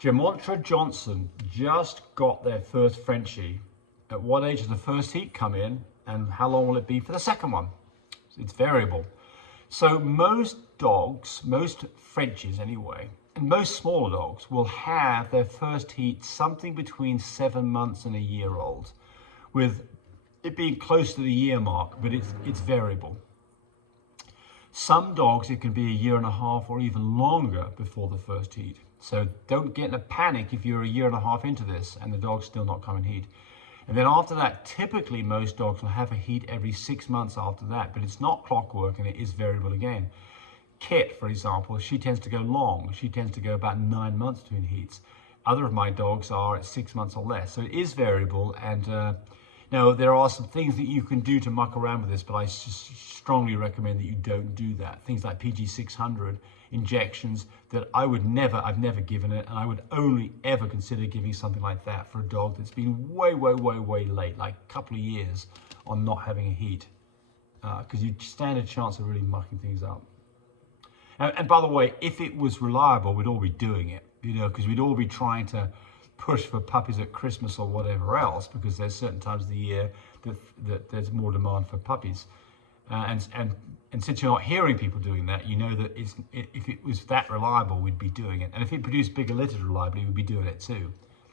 Jamontra Johnson just got their first Frenchie. At what age does the first heat come in, and how long will it be for the second one? It's variable. So most dogs, most Frenchies anyway, and most smaller dogs will have their first heat something between 7 months and a year old, with it being close to the year mark, but it's variable. Some dogs, it can be a year and a half or even longer before the first heat. So don't get in a panic if you're a year and a half into this and the dog's still not coming heat. And then after that, typically most dogs will have a heat every 6 months after that, but it's not clockwork and it is variable again. Kit, for example, she tends to go long. She tends to go about 9 months between heats. Other of my dogs are at 6 months or less. So it is variable, and now, there are some things that you can do to muck around with this, but I strongly recommend that you don't do that. Things like PG600 injections that I've never given it, and I would only ever consider giving something like that for a dog that's been way late, like a couple of years on not having a heat, because you stand a chance of really mucking things up. And by the way, if it was reliable, we'd all be doing it, because we'd all be trying to push for puppies at Christmas or whatever else, because there's certain times of the year that there's more demand for puppies. And since you're not hearing people doing that, you know that if it was that reliable, we'd be doing it. And if it produced bigger litters reliably, we'd be doing it too.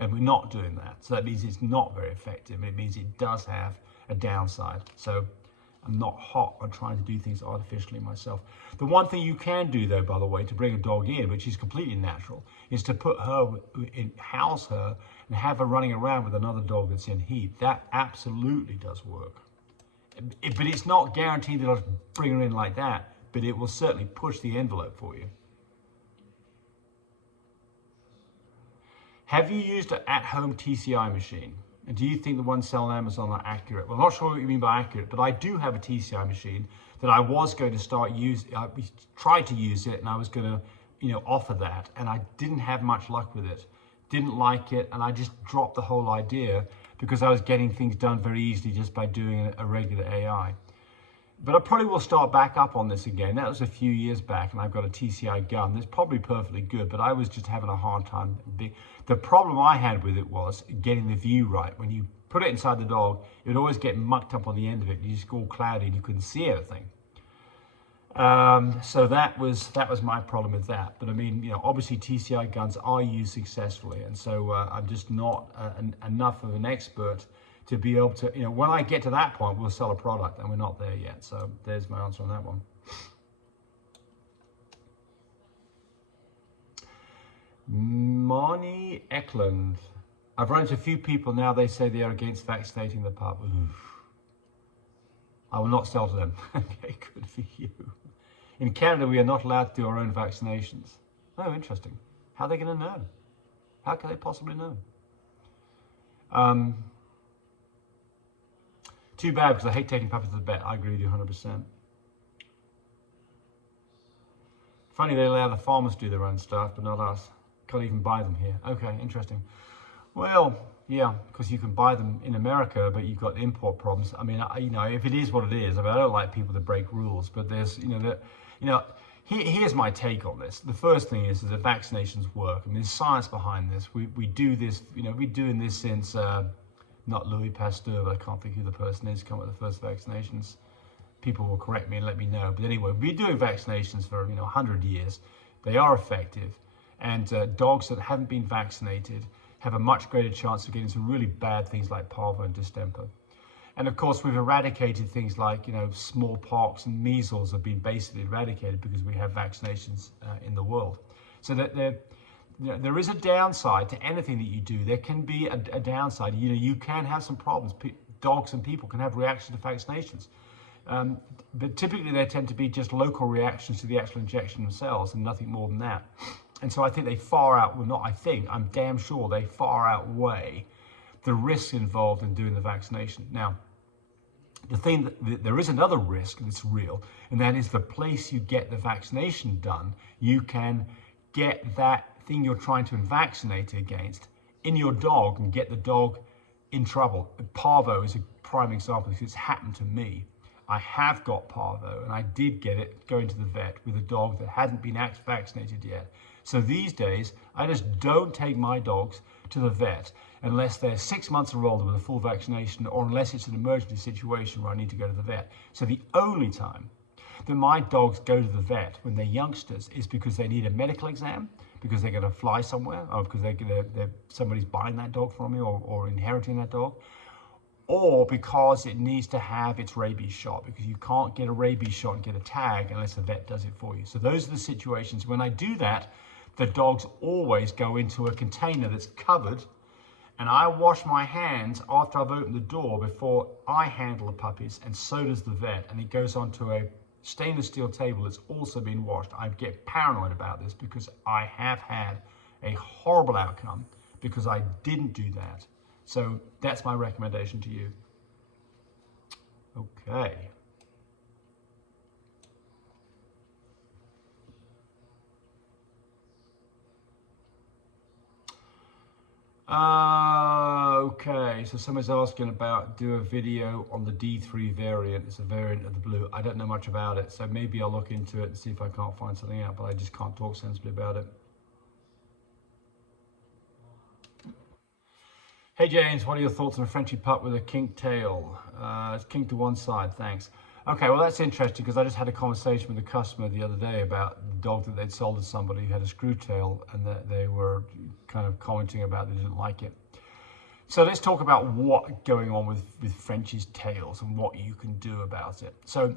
And we're not doing that. So that means it's not very effective. It means it does have a downside. So I'm not hot on trying to do things artificially myself. The one thing you can do, though, by the way, to bring a dog in, which is completely natural, is to put her house her and have her running around with another dog that's in heat. That absolutely does work. But it's not guaranteed that I'll bring her in like that, but it will certainly push the envelope for you. Have you used an at-home TCI machine? And do you think the ones selling on Amazon are accurate? Well, I'm not sure what you mean by accurate, but I do have a TCI machine that I was going to start using. I tried to use it, and I was going to, offer that, and I didn't have much luck with it. Didn't like it, and I just dropped the whole idea because I was getting things done very easily just by doing a regular AI. But I probably will start back up on this again. That was a few years back, and I've got a TCI gun that's probably perfectly good, but I was just having a hard time. The problem I had with it was getting the view right. When you put it inside the dog, it would always get mucked up on the end of it. You just go all cloudy and you couldn't see anything. So that was my problem with that. But I mean, obviously TCI guns are used successfully, and so I'm just not enough of an expert to be able to, when I get to that point, we'll sell a product, and we're not there yet. So there's my answer on that one. Marnie Eklund. I've run into a few people now, they say they are against vaccinating the pup. Oof. I will not sell to them. Okay, good for you. In Canada, we are not allowed to do our own vaccinations. Oh, interesting. How are they going to know? How can they possibly know? Too bad, because I hate taking puppies to the vet. I agree with you 100%. Funny they allow the farmers to do their own stuff, but not us. Can't even buy them here. Okay, interesting. Well, yeah, because you can buy them in America, but you've got import problems. I mean, if it is what it is, I don't like people to break rules, but there's, here's my take on this. The first thing is that vaccinations work. I mean, there's science behind this. We do this, we've been doing this since, not Louis Pasteur, but I can't think who the person is, come up with the first vaccinations. People will correct me and let me know. But anyway, we've been doing vaccinations for 100 years. They are effective, and dogs that haven't been vaccinated have a much greater chance of getting some really bad things like parvo and distemper. And of course, we've eradicated things like smallpox and measles have been basically eradicated because we have vaccinations in the world. So that there is a downside to anything that you do. There can be a downside. You can have some problems. Dogs and people can have reactions to vaccinations. But typically they tend to be just local reactions to the actual injection themselves and nothing more than that. And so I think they I'm damn sure they far outweigh the risks involved in doing the vaccination. Now, the thing that there is another risk that's real, and that is the place you get the vaccination done, you can get that thing you're trying to vaccinate against in your dog and get the dog in trouble. Parvo is a prime example because it's happened to me. I have got parvo, and I did get it going to the vet with a dog that hadn't been vaccinated yet. So these days, I just don't take my dogs to the vet unless they're 6 months or older with a full vaccination, or unless it's an emergency situation where I need to go to the vet. So the only time that my dogs go to the vet when they're youngsters is because they need a medical exam, because they're going to fly somewhere, or because somebody's buying that dog from me, or inheriting that dog, or because it needs to have its rabies shot, because you can't get a rabies shot and get a tag unless the vet does it for you. So those are the situations. When I do that, the dogs always go into a container that's covered, and I wash my hands after I've opened the door before I handle the puppies, and so does the vet, and it goes onto a stainless steel table that's also been washed. I get paranoid about this because I have had a horrible outcome because I didn't do that. So that's my recommendation to you. Okay. Okay, so somebody's asking about do a video on the D3 variant. It's a variant of the blue. I don't know much about it, so maybe I'll look into it and see if I can't find something out, but I just can't talk sensibly about it. Hey James, what are your thoughts on a Frenchie pup with a kinked tail? It's kinked to one side, thanks. Okay, well that's interesting because I just had a conversation with a customer the other day about the dog that they'd sold to somebody who had a screw tail, and that they were kind of commenting about they didn't like it. So let's talk about what's going on with Frenchie's tails and what you can do about it. So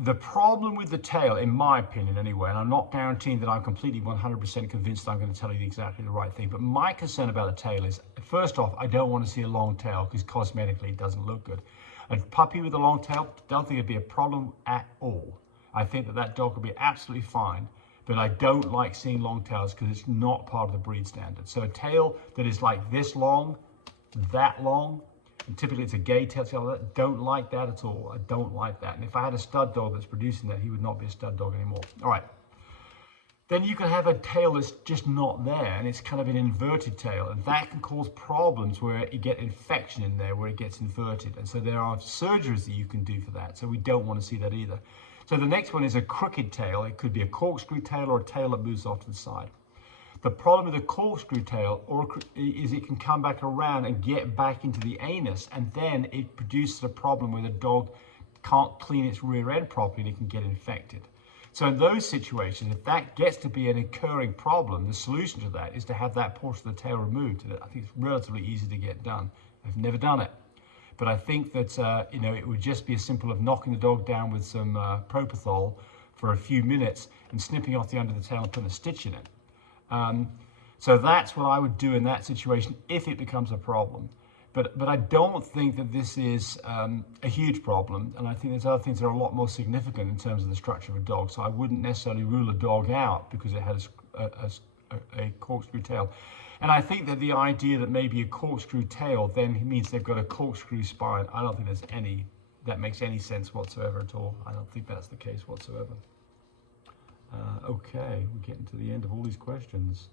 the problem with the tail, in my opinion anyway, and I'm not guaranteeing that I'm completely 100% convinced I'm going to tell you exactly the right thing, but my concern about the tail is, first off, I don't want to see a long tail because cosmetically it doesn't look good. A puppy with a long tail, don't think it'd be a problem at all. I think that that dog would be absolutely fine, but I don't like seeing long tails because it's not part of the breed standard. So a tail that is like this long, that long, and typically it's a gay tail, don't like that at all. I don't like that. And if I had a stud dog that's producing that, he would not be a stud dog anymore. All right. Then you can have a tail that's just not there, and it's kind of an inverted tail, and that can cause problems where you get infection in there where it gets inverted. And so there are surgeries that you can do for that, so we don't want to see that either. So the next one is a crooked tail. It could be a corkscrew tail or a tail that moves off to the side. The problem with a corkscrew tail is it can come back around and get back into the anus, and then it produces a problem where the dog can't clean its rear end properly and it can get infected. So in those situations, if that gets to be an occurring problem, the solution to that is to have that portion of the tail removed. And I think it's relatively easy to get done. I've never done it, but I think that it would just be as simple of knocking the dog down with some propofol for a few minutes and snipping off the end of the tail and putting a stitch in it. So that's what I would do in that situation if it becomes a problem. But I don't think that this is a huge problem, and I think there's other things that are a lot more significant in terms of the structure of a dog. So I wouldn't necessarily rule a dog out because it has a corkscrew tail. And I think that the idea that maybe a corkscrew tail then means they've got a corkscrew spine, I don't think that makes any sense whatsoever at all. I don't think that's the case whatsoever. Okay, we're getting to the end of all these questions.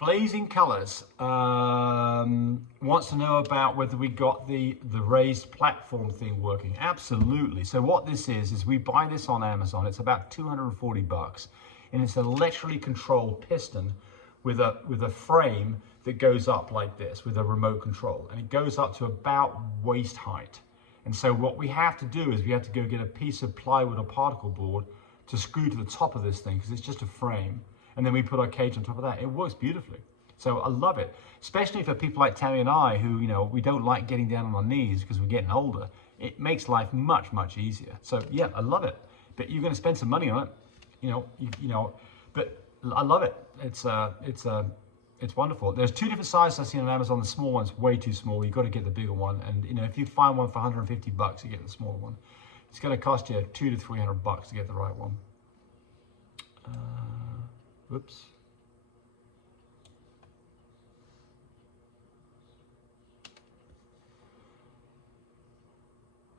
Blazing Colors wants to know about whether we got the raised platform thing working. Absolutely. So what this is we buy this on Amazon. It's about $240, and it's an electrically controlled piston with a frame that goes up like this with a remote control, and it goes up to about waist height. And so what we have to do is we have to go get a piece of plywood or particle board to screw to the top of this thing because it's just a frame. And then we put our cage on top of that. It works beautifully. So I love it, especially for people like Tammy and I who, we don't like getting down on our knees because we're getting older. It makes life much, much easier. So yeah, I love it. But you're going to spend some money on it, but I love it. It's wonderful. There's two different sizes I've seen on Amazon. The small one's way too small. You've got to get the bigger one. And if you find one for $150, you get the smaller one. It's going to cost you $200 to $300 to get the right one. Whoops.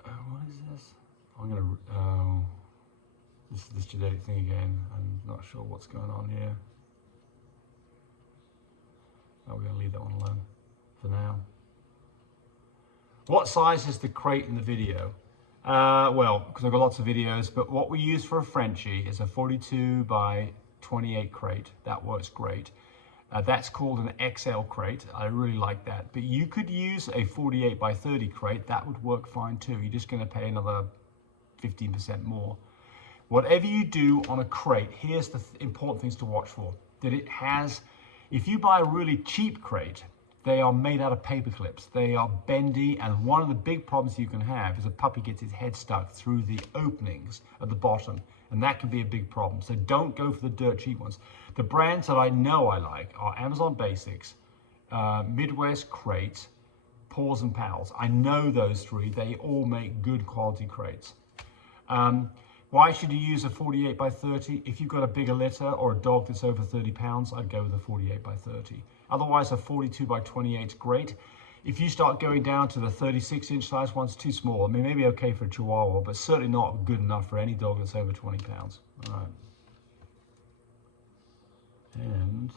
What is this? I'm going to, this is this genetic thing again. I'm not sure what's going on here. Oh, we're going to leave that one alone for now. What size is the crate in the video? Well, because I've got lots of videos, but what we use for a Frenchie is a 42 by 28 crate. That works great. That's called an XL crate. I really like that. But you could use a 48 by 30 crate. That would work fine too. You're just going to pay another 15% more. Whatever you do on a crate, here's the important things to watch for. That it has, if you buy a really cheap crate, they are made out of paper clips. They are bendy, and one of the big problems you can have is a puppy gets its head stuck through the openings at the bottom, and that can be a big problem. So don't go for the dirt cheap ones. The brands that I know I like are Amazon Basics, Midwest Crate, Paws and Pals. I know those three. They all make good quality crates. Why should you use a 48 by 30? If you've got a bigger litter or a dog that's over 30 pounds, I'd go with a 48 by 30. Otherwise, a 42 by 28 is great. If you start going down to the 36-inch size ones, too small. I mean, maybe okay for a Chihuahua, but certainly not good enough for any dog that's over 20 pounds. All right. And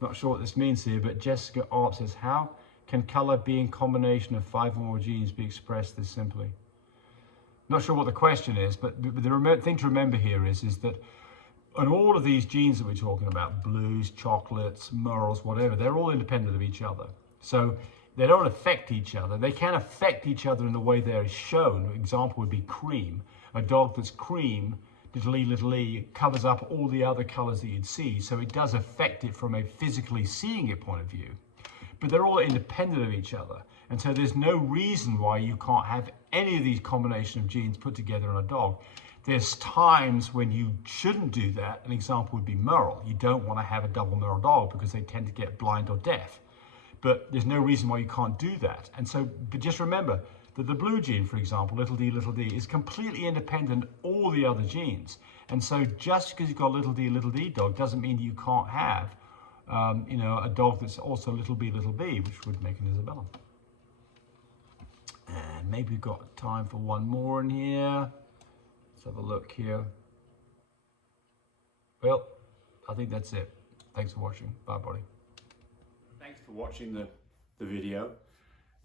not sure what this means here, but Jessica Arp says, how can color be in combination of 5 or more genes be expressed this simply? Not sure what the question is, but the thing to remember here is that on all of these genes that we're talking about, blues, chocolates, merles, whatever, they're all independent of each other. So they don't affect each other. They can affect each other in the way they're shown. An example would be cream. A dog that's cream, little e, covers up all the other colors that you'd see. So it does affect it from a physically seeing it point of view. But they're all independent of each other. And so there's no reason why you can't have any of these combination of genes put together in a dog. There's times when you shouldn't do that. An example would be Merle. You don't want to have a double Merle dog because they tend to get blind or deaf. But there's no reason why you can't do that. And so, but just remember that the blue gene, for example, little d, is completely independent of all the other genes. And so just because you've got a little d dog doesn't mean that you can't have a dog that's also little b, which would make an Isabella. And maybe we've got time for one more in here. Let's have a look here. Well, I think that's it. Thanks for watching. Bye, buddy. Thanks for watching the video.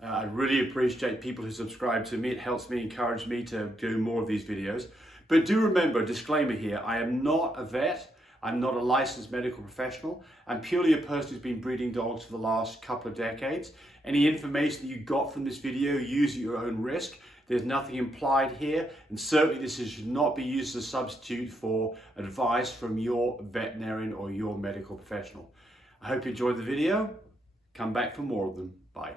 I really appreciate people who subscribe to me. It helps me, encourage me to do more of these videos. But do remember, disclaimer here, I am not a vet. I'm not a licensed medical professional. I'm purely a person who's been breeding dogs for the last couple of decades. Any information that you got from this video, use at your own risk. There's nothing implied here, and certainly this should not be used as a substitute for advice from your veterinarian or your medical professional. I hope you enjoyed the video. Come back for more of them. Bye.